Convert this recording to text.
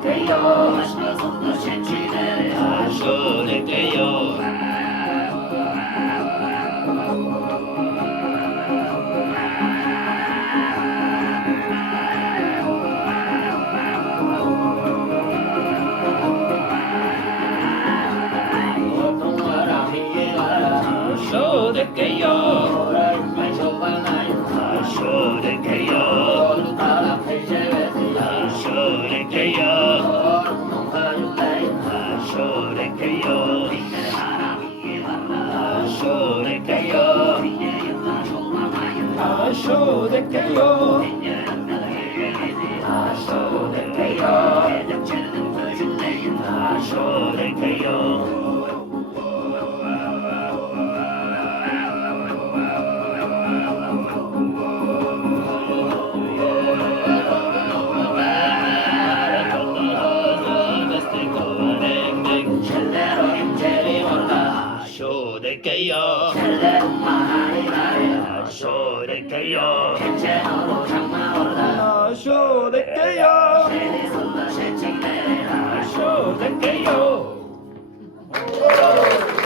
될게요. 하셔 될게요. 하셔 될게요. 하셔 될게요. 하셔 될게요. 하셔 될게요. 하셔 될게요. 하셔 될게요. 하셔 될게요. 하셔 될게요. 하셔 될게요. 하셔 될게요. 하셔 될게요. 하셔 될게요.